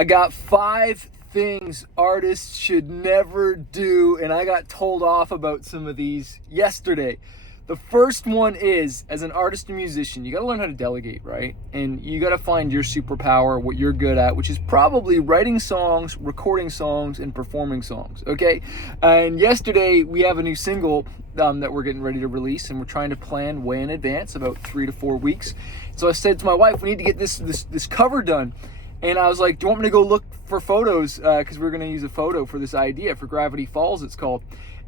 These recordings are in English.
I got 5 things artists should never do, and I got told off about some of these yesterday. The first one is, as an artist and musician, you got to learn how to delegate, right? And you got to find your superpower, what you're good at, which is probably writing songs, recording songs, and performing songs, okay? And yesterday, we have a new single that we're getting ready to release, and we're trying to plan way in advance, about 3 to 4 weeks. So I said to my wife, we need to get this cover done. And I was like, do you want me to go look for photos? Because we're going to use a photo for this idea, for Gravity Falls, it's called.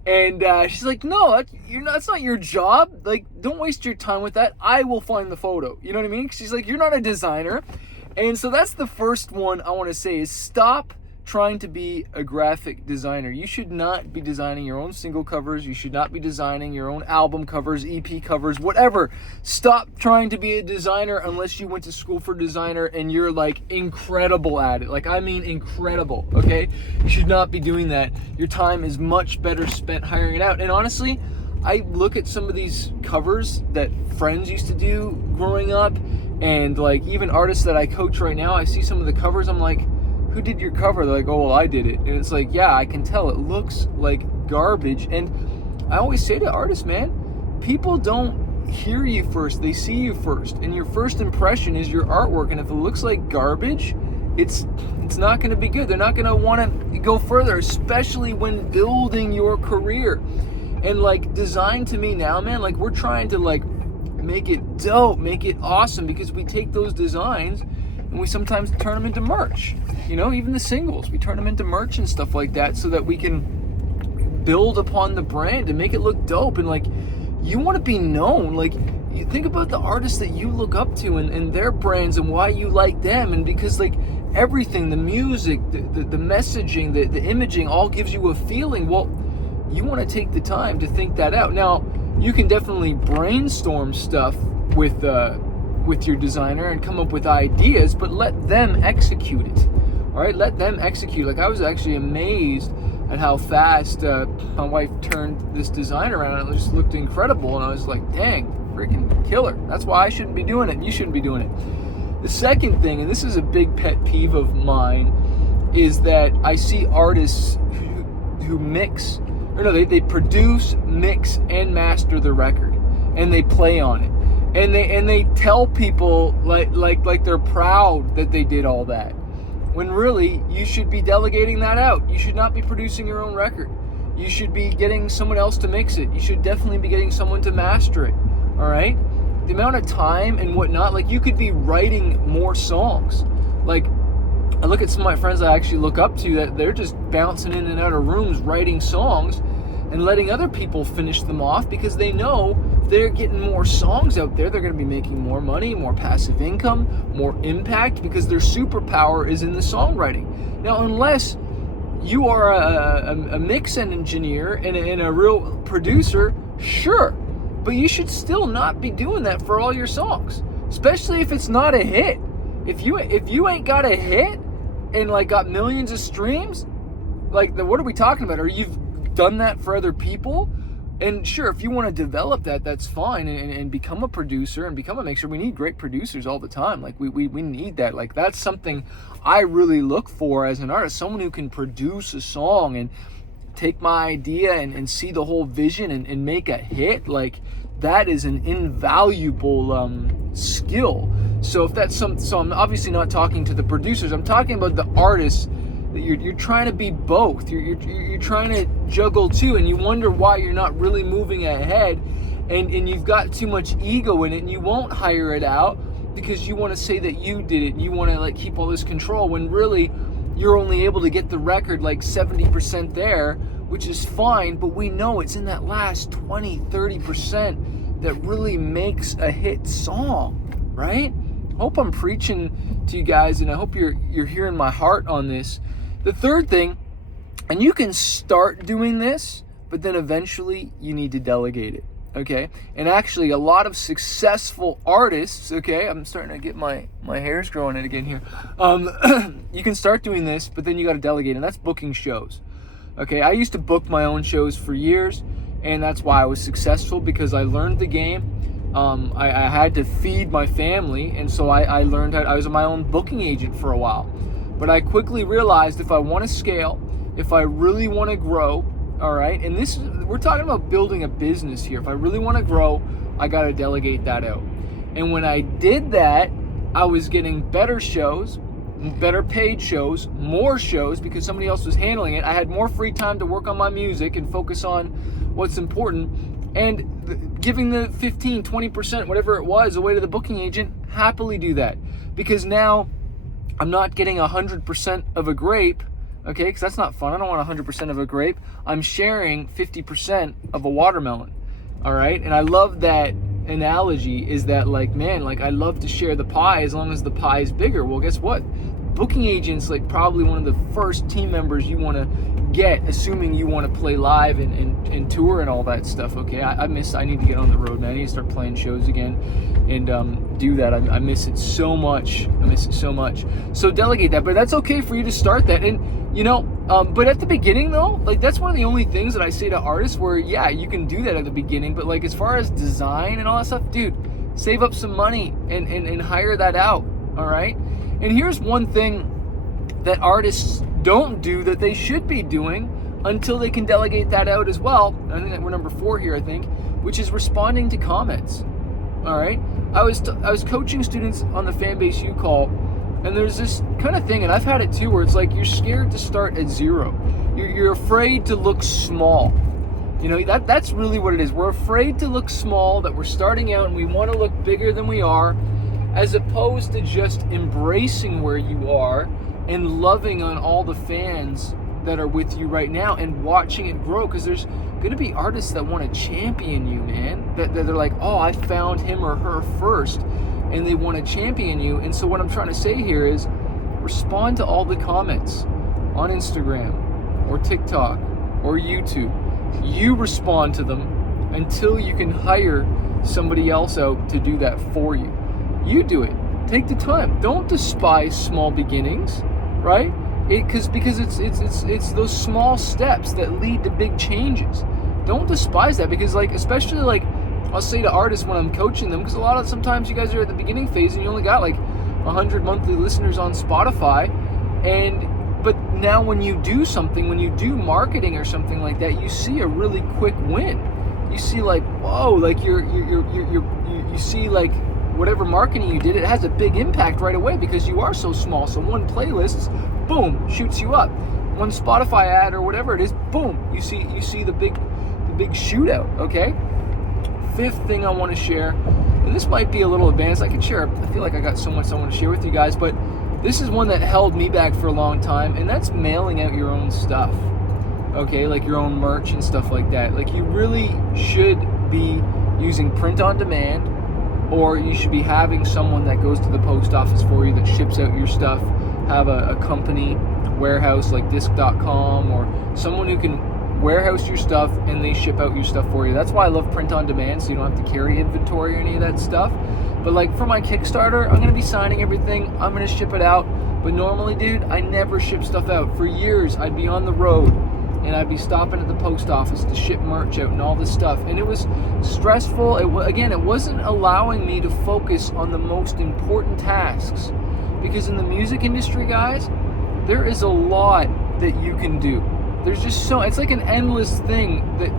And she's like, no, that's not your job. Like, don't waste your time with that. I will find the photo. You know what I mean? She's like, you're not a designer. And so that's the first one I want to say is stop trying to be a graphic designer. You should not be designing your own single covers. You should not be designing your own album covers, EP covers, whatever. Stop trying to be a designer unless you went to school for designer and you're like incredible at it. Like, I mean incredible, okay? You should not be doing that. Your time is much better spent hiring it out. And honestly, I look at some of these covers that friends used to do growing up, and like even artists that I coach right now, I see some of the covers, I'm like, who did your cover? They're like, oh, well, I did it. And it's like, yeah, I can tell. It looks like garbage. And I always say to artists, man, people don't hear you first. They see you first. And your first impression is your artwork. And if it looks like garbage, it's not going to be good. They're not going to want to go further, especially when building your career. And like design to me now, man, like we're trying to like make it dope, make it awesome, because we take those designs and we sometimes turn them into merch. You know, even the singles, we turn them into merch and stuff like that so that we can build upon the brand and make it look dope. And like, you want to be known. Like, you think about the artists that you look up to and their brands and why you like them. And because like everything, the music, the messaging, the imaging all gives you a feeling. Well, you want to take the time to think that out. Now, you can definitely brainstorm stuff with your designer and come up with ideas, but let them execute it. All right, let them execute. Like, I was actually amazed at how fast my wife turned this design around. It just looked incredible, and I was like, dang, freaking killer. That's why I shouldn't be doing it, and you shouldn't be doing it. The second thing, and this is a big pet peeve of mine, is that I see artists who mix, or no, they produce, mix, and master the record, and they play on it. And they tell people like they're proud that they did all that, when really you should be delegating that out. You should not be producing your own record. You should be getting someone else to mix it. You should definitely be getting someone to master it. All right, the amount of time and whatnot, like you could be writing more songs. Like, I look at some of my friends I actually look up to that they're just bouncing in and out of rooms writing songs and letting other people finish them off, because they know they're getting more songs out there. They're going to be making more money, more passive income, more impact, because their superpower is in the songwriting. Now, unless you are a mix engineer and a real producer, sure, but you should still not be doing that for all your songs, especially if it's not a hit. If you ain't got a hit and like got millions of streams, like what are we talking about? Or you've done that for other people? And sure, if you want to develop that, that's fine, and become a producer and become a mixer. We need great producers all the time. Like we need that. Like, that's something I really look for as an artist, someone who can produce a song and take my idea and see the whole vision and make a hit. Like, that is an invaluable skill. So if that's so I'm obviously not talking to the producers. I'm talking about the artists. You're trying to be both. You're trying to juggle two, and you wonder why you're not really moving ahead, and you've got too much ego in it, and you won't hire it out because you want to say that you did it, and you want to like keep all this control, when really you're only able to get the record like 70% there, which is fine, but we know it's in that last 20-30% that really makes a hit song, right? I hope I'm preaching to you guys, and I hope you're hearing my heart on this. The third thing, and you can start doing this, but then eventually you need to delegate it, okay? And actually, a lot of successful artists, okay, I'm starting to get my hairs growing in again here. You can start doing this, but then you got to delegate, and that's booking shows, okay? I used to book my own shows for years, and that's why I was successful, because I learned the game. I had to feed my family, and so I learned how. I was my own booking agent for a while. But I quickly realized if I want to scale, if I really want to grow, all right, and we're talking about building a business here. If I really want to grow, I got to delegate that out. And when I did that, I was getting better shows, better paid shows, more shows because somebody else was handling it. I had more free time to work on my music and focus on what's important, and giving the 15, 20%, whatever it was, away to the booking agent, happily do that, because now I'm not getting 100% of a grape, okay, because that's not fun. I don't want 100% of a grape. I'm sharing 50% of a watermelon, all right? And I love that analogy, is that like, man, like I love to share the pie as long as the pie is bigger. Well, guess what? Booking agents, like probably one of the first team members you want to get, assuming you want to play live and tour and all that stuff. Okay, I need to get on the road, man. I need to start playing shows again and do that. I miss it so much. So delegate that, but that's okay for you to start that. And you know, but at the beginning though, like that's one of the only things that I say to artists where, yeah, you can do that at the beginning, but like as far as design and all that stuff, dude, save up some money and hire that out, all right? And here's one thing that artists don't do that they should be doing until they can delegate that out as well. I think that we're number 4 here, I think, which is responding to comments. All right, I was coaching students on the Fanbase U call, and there's this kind of thing, and I've had it too, where it's like you're scared to start at zero. You're afraid to look small. You know, that's really what it is. We're afraid to look small, that we're starting out and we want to look bigger than we are, as opposed to just embracing where you are and loving on all the fans that are with you right now and watching it grow. Because there's going to be artists that want to champion you, man. That they're like, oh, I found him or her first, and they want to champion you. And so what I'm trying to say here is respond to all the comments on Instagram or TikTok or YouTube. You respond to them until you can hire somebody else out to do that for you. You do it. Take the time. Don't despise small beginnings, right? Because it's those small steps that lead to big changes. Don't despise that, because like, especially like I'll say to artists when I'm coaching them, because sometimes you guys are at the beginning phase and you only got like 100 monthly listeners on Spotify, but now when you do something, when you do marketing or something like that, you see a really quick win. You see like, whoa, like you see like whatever marketing you did, it has a big impact right away because you are so small. So one playlist, boom, shoots you up. One Spotify ad or whatever it is, boom, you see the big shootout. Okay. 5th thing I want to share, and this might be a little advanced. I could share. I feel like I got so much I want to share with you guys, but this is one that held me back for a long time, and that's mailing out your own stuff. Okay, like your own merch and stuff like that. Like you really should be using print on demand, or you should be having someone that goes to the post office for you that ships out your stuff. Have a company warehouse like disc.com, or someone who can warehouse your stuff and they ship out your stuff for you. That's why I love print on demand, so you don't have to carry inventory or any of that stuff. But like for my Kickstarter, I'm going to be signing everything. I'm going to ship it out. But normally, dude, I never ship stuff out. For years, I'd be on the road and I'd be stopping at the post office to ship merch out and all this stuff. And it was stressful. It wasn't allowing me to focus on the most important tasks. Because in the music industry, guys, there is a lot that you can do. There's just it's like an endless thing that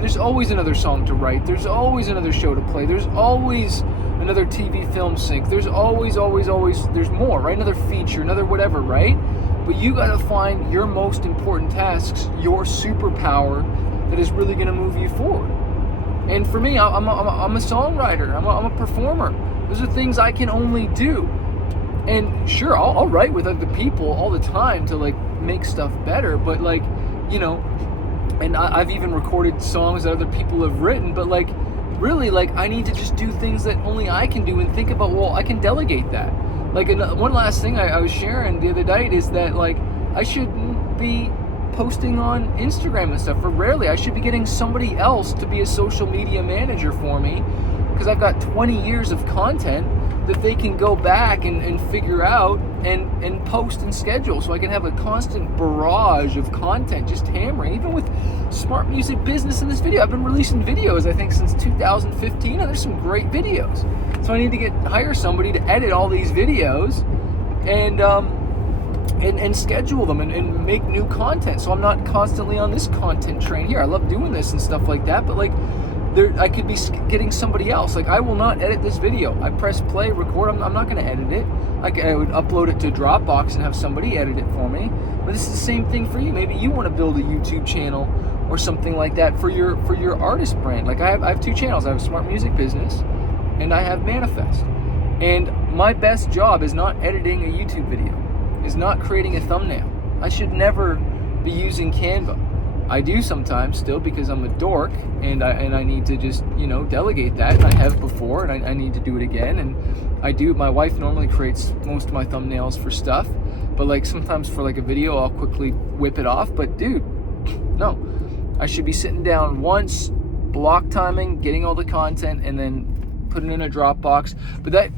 there's always another song to write. There's always another show to play. There's always another TV film sync. There's always, there's more, right? Another feature, another whatever, right? But you got to find your most important tasks, your superpower that is really going to move you forward. And for me, I'm a songwriter. I'm a performer. Those are things I can only do. And sure, I'll write with other people all the time to like make stuff better. But like, you know, and I've even recorded songs that other people have written. But like, really, like I need to just do things that only I can do and think about, well, I can delegate that. Like one last thing I was sharing the other night is that like I shouldn't be posting on Instagram and stuff, or rarely. I should be getting somebody else to be a social media manager for me, because I've got 20 years of content that they can go back and figure out and post and schedule, so I can have a constant barrage of content just hammering. Even with Smart Music Business in this video, I've been releasing videos I think since 2015, and there's some great videos. So I need to hire somebody to edit all these videos and and schedule them and make new content, so I'm not constantly on this content train here. I love doing this and stuff like that, but like I could be getting somebody else. Like, I will not edit this video. I press play, record. I'm not going to edit it. I would upload it to Dropbox and have somebody edit it for me. But this is the same thing for you. Maybe you want to build a YouTube channel or something like that for your artist brand. Like, I have 2 channels. I have Smart Music Business and I have Manifest. And my best job is not editing a YouTube video, is not creating a thumbnail. I should never be using Canva. I do sometimes still, because I'm a dork and I need to just, delegate that, and I have before, and I need to do it again. And I do. My wife normally creates most of my thumbnails for stuff, but like sometimes for like a video I'll quickly whip it off. But dude, no, I should be sitting down once, block timing, getting all the content, and then putting it in a Dropbox. But that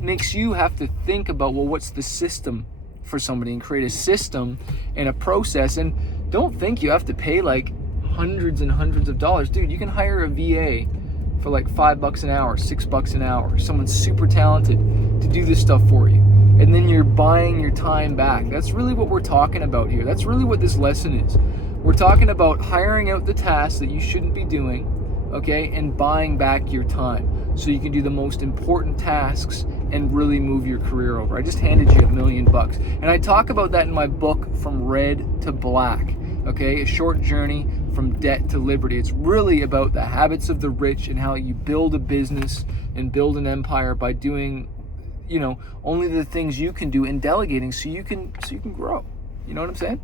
makes you have to think about, well, what's the system for somebody, and create a system and a process. And don't think you have to pay like hundreds and hundreds of dollars. Dude, you can hire a VA for like $5 an hour, $6 an hour, someone super talented to do this stuff for you. And then you're buying your time back. That's really what we're talking about here. That's really what this lesson is. We're talking about hiring out the tasks that you shouldn't be doing, okay, and buying back your time so you can do the most important tasks and really move your career over. I just handed you $1 million. And I talk about that in my book, From Red to Black, okay? A short journey from debt to liberty. It's really about the habits of the rich and how you build a business and build an empire by doing, only the things you can do and delegating so you can grow. You know what I'm saying?